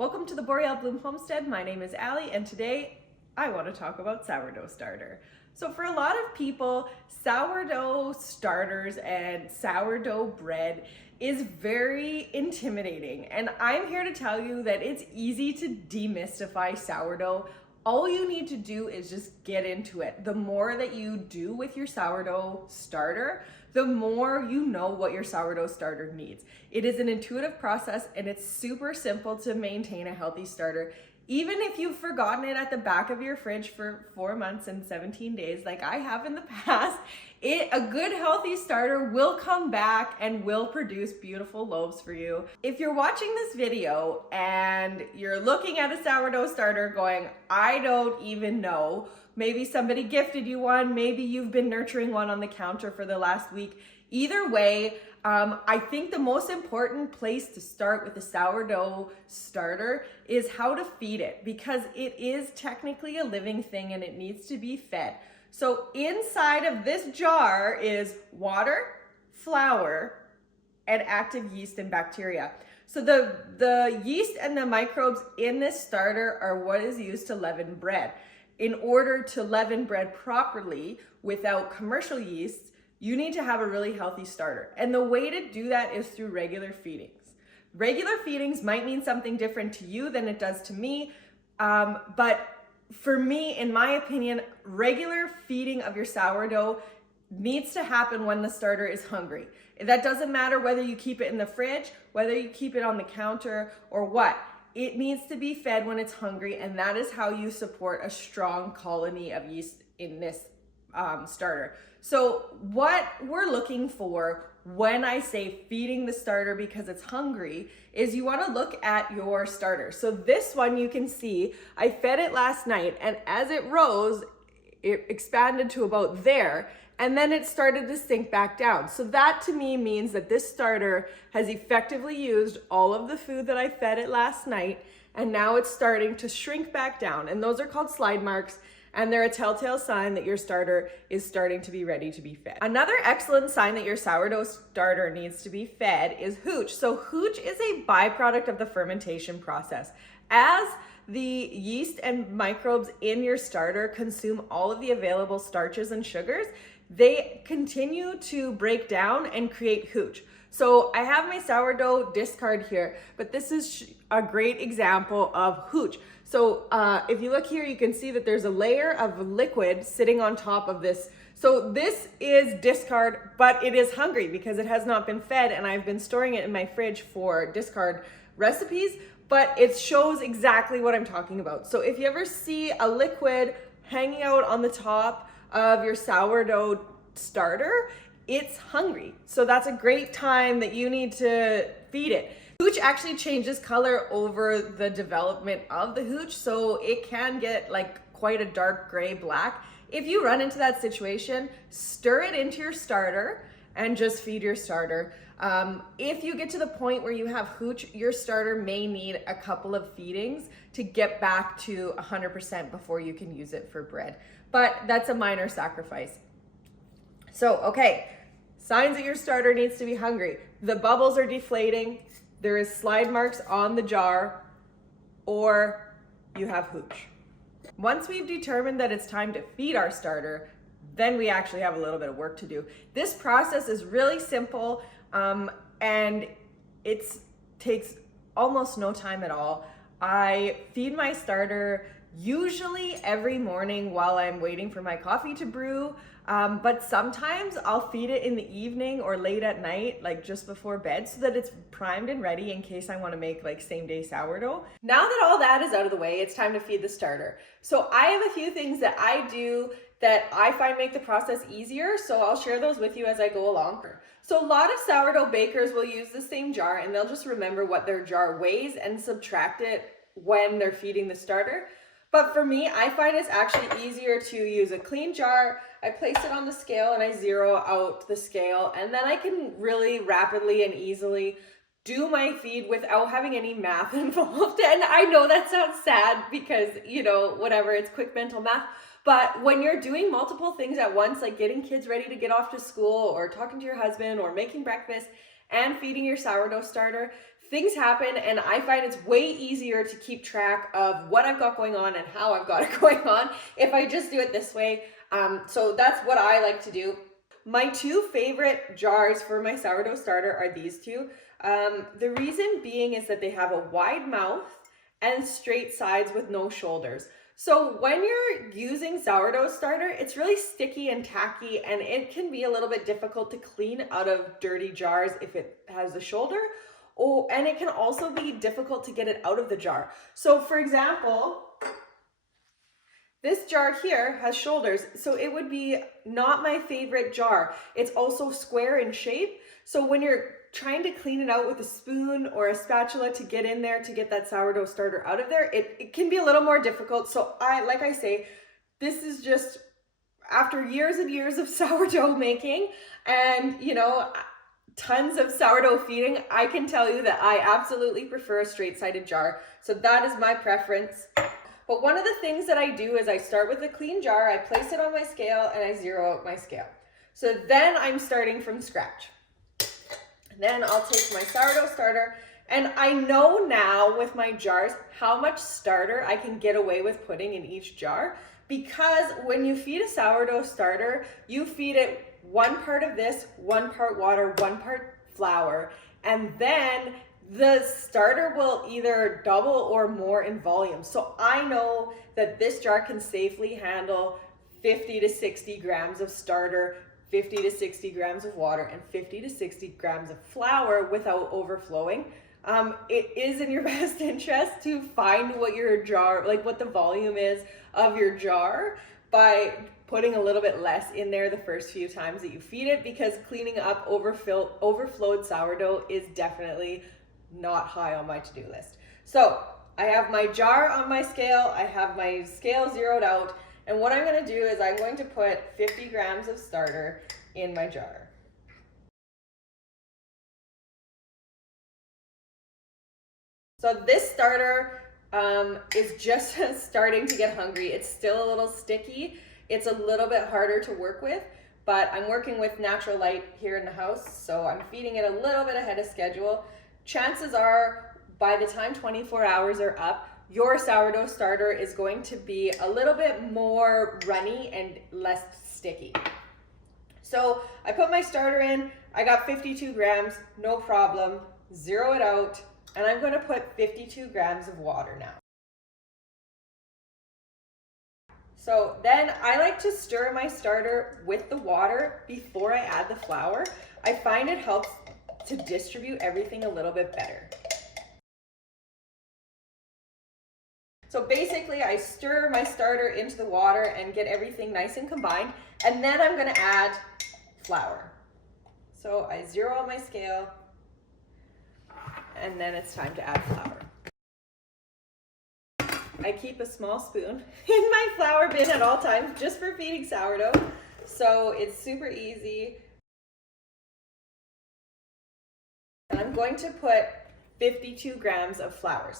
Welcome to the Boreal Bloom Homestead. My name is Allie, and today I want to talk about sourdough starter. So for a lot of people, sourdough starters and sourdough bread is very intimidating, and I'm here to tell you that it's easy to demystify sourdough. All you need to do is just get into it. The more that you do with your sourdough starter, the more you know what your sourdough starter needs. It is an intuitive process and it's super simple to maintain a healthy starter. Even if you've forgotten it at the back of your fridge for 4 months and 17 days, like I have in the past, a good healthy starter will come back and will produce beautiful loaves for you. If you're watching this video and you're looking at a sourdough starter going, I don't even know, maybe somebody gifted you one, maybe you've been nurturing one on the counter for the last week. Either way, I think the most important place to start with the sourdough starter is how to feed it, because it is technically a living thing and it needs to be fed. So inside of this jar is water, flour, and active yeast and bacteria. So the yeast and the microbes in this starter are what is used to leaven bread. In order to leaven bread properly without commercial yeast, you need to have a really healthy starter. And the way to do that is through regular feedings. Regular feedings might mean something different to you than it does to me, but for me, in my opinion, regular feeding of your sourdough needs to happen when the starter is hungry. That doesn't matter whether you keep it in the fridge, whether you keep it on the counter, or what. It needs to be fed when it's hungry, and that is how you support a strong colony of yeast in this starter. So what we're looking for when I say feeding the starter because it's hungry is you want to look at your starter. So this one, you can see I fed it last night, and as it rose, it expanded to about there, and then it started to sink back down. So that to me means that this starter has effectively used all of the food that I fed it last night, and now it's starting to shrink back down. And those are called slide marks, and they're a telltale sign that your starter is starting to be ready to be fed. Another excellent sign that your sourdough starter needs to be fed is hooch. So hooch is a byproduct of the fermentation process. As the yeast and microbes in your starter consume all of the available starches and sugars, they continue to break down and create hooch. So I have my sourdough discard here, but this is a great example of hooch. So if you look here, you can see that there's a layer of liquid sitting on top of this. So this is discard, but it is hungry because it has not been fed, and I've been storing it in my fridge for discard recipes, but it shows exactly what I'm talking about. So if you ever see a liquid hanging out on the top of your sourdough starter, it's hungry. So that's a great time that you need to feed it. Hooch actually changes color over the development of the hooch, so it can get like quite a dark gray black. If you run into that situation, stir it into your starter and just feed your starter. If you get to the point where you have hooch, your starter may need a couple of feedings to get back to 100% before you can use it for bread. But that's a minor sacrifice. So, okay, signs that your starter needs to be hungry. The bubbles are deflating, there is slide marks on the jar, or you have hooch. Once we've determined that it's time to feed our starter, then we actually have a little bit of work to do. This process is really simple, and it takes almost no time at all. I feed my starter usually every morning while I'm waiting for my coffee to brew, but sometimes I'll feed it in the evening or late at night, like just before bed, so that it's primed and ready in case I want to make like same day sourdough. Now that all that is out of the way, it's time to feed the starter. So I have a few things that I do that I find make the process easier, so I'll share those with you as I go along. So a lot of sourdough bakers will use the same jar, and they'll just remember what their jar weighs and subtract it when they're feeding the starter. But for me, I find it's actually easier to use a clean jar. I place it on the scale and I zero out the scale, and then I can really rapidly and easily do my feed without having any math involved. And I know that sounds sad because, you know, whatever, it's quick mental math. But when you're doing multiple things at once, like getting kids ready to get off to school or talking to your husband or making breakfast and feeding your sourdough starter, things happen, and I find it's way easier to keep track of what I've got going on and how I've got it going on if I just do it this way. So that's what I like to do. My two favorite jars for my sourdough starter are these two. The reason being is that they have a wide mouth and straight sides with no shoulders. So when you're using sourdough starter, it's really sticky and tacky, and it can be a little bit difficult to clean out of dirty jars if it has a shoulder. Oh, and it can also be difficult to get it out of the jar. So for example, this jar here has shoulders, so it would be not my favorite jar. It's also square in shape. So when you're trying to clean it out with a spoon or a spatula to get in there to get that sourdough starter out of there, it can be a little more difficult. So like I say, this is just after years and years of sourdough making and, you know, tons of sourdough feeding, I can tell you that I absolutely prefer a straight-sided jar. So that is my preference. But one of the things that I do is I start with a clean jar, I place it on my scale, and I zero out my scale. So then I'm starting from scratch. Then I'll take my sourdough starter, and I know now with my jars how much starter I can get away with putting in each jar, because when you feed a sourdough starter, you feed it 1 part of this, 1 part water, 1 part flour, and then the starter will either double or more in volume. So I know that this jar can safely handle 50 to 60 grams of starter, 50 to 60 grams of water, and 50 to 60 grams of flour without overflowing. It is in your best interest to find what your jar, like what the volume is of your jar, by putting a little bit less in there the first few times that you feed it, because cleaning up overflowed sourdough is definitely not high on my to-do list. So I have my jar on my scale, I have my scale zeroed out, and what I'm going to do is I'm going to put 50 grams of starter in my jar. So this starter is just starting to get hungry. It's still a little sticky. It's a little bit harder to work with, but I'm working with natural light here in the house, so I'm feeding it a little bit ahead of schedule. Chances are, by the time 24 hours are up, your sourdough starter is going to be a little bit more runny and less sticky. So I put my starter in, I got 52 grams, no problem, zero it out, and I'm going to put 52 grams of water now. So then I like to stir my starter with the water before I add the flour. I find it helps to distribute everything a little bit better. So basically I stir my starter into the water and get everything nice and combined, and then I'm going to add flour. So I zero out my scale, and then it's time to add flour. I keep a small spoon in my flour bin at all times just for feeding sourdough, so it's super easy. And I'm going to put 52 grams of flour.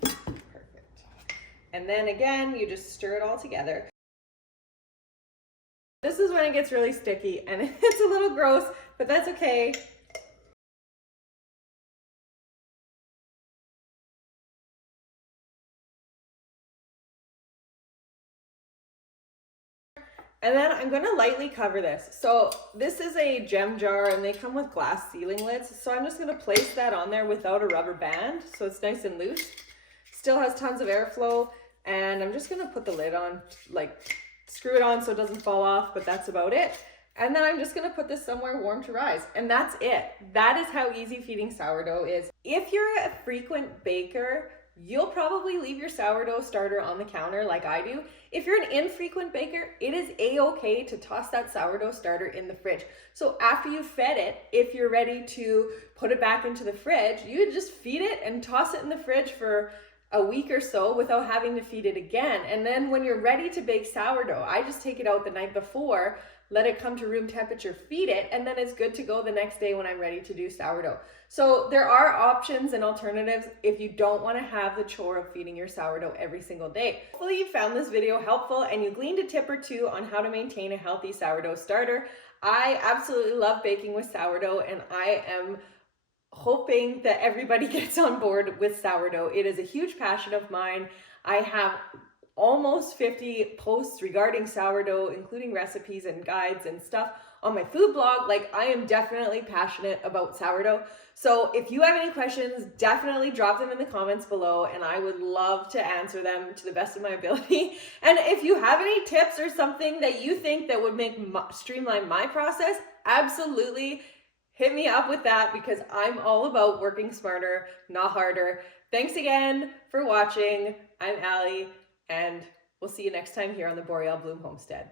Perfect. And then again, you just stir it all together. This is when it gets really sticky, and it's a little gross, but that's okay. And then I'm going to lightly cover this. So this is a gem jar, and they come with glass sealing lids. So I'm just going to place that on there without a rubber band, so it's nice and loose. Still has tons of airflow, and I'm just going to put the lid on, like screw it on so it doesn't fall off, but that's about it. And then I'm just going to put this somewhere warm to rise, and that's it. That is how easy feeding sourdough is. If you're a frequent baker, you'll probably leave your sourdough starter on the counter like I do. If you're an infrequent baker, it is a-okay to toss that sourdough starter in the fridge. So after you fed it, if you're ready to put it back into the fridge, you just feed it and toss it in the fridge for a week or so without having to feed it again. And then when you're ready to bake sourdough, I just take it out the night before, let it come to room temperature, feed it, and then it's good to go the next day when I'm ready to do sourdough. So there are options and alternatives if you don't want to have the chore of feeding your sourdough every single day. Hopefully you found this video helpful and you gleaned a tip or two on how to maintain a healthy sourdough starter. I absolutely love baking with sourdough, and I am hoping that everybody gets on board with sourdough. It is a huge passion of mine. I have almost 50 posts regarding sourdough, including recipes and guides and stuff on my food blog. Like, I am definitely passionate about sourdough. So if you have any questions, definitely drop them in the comments below and I would love to answer them to the best of my ability. And if you have any tips or something that you think that would streamline my process, absolutely hit me up with that, because I'm all about working smarter, not harder. Thanks again for watching. I'm Allie, and we'll see you next time here on the Boreal Bloom Homestead.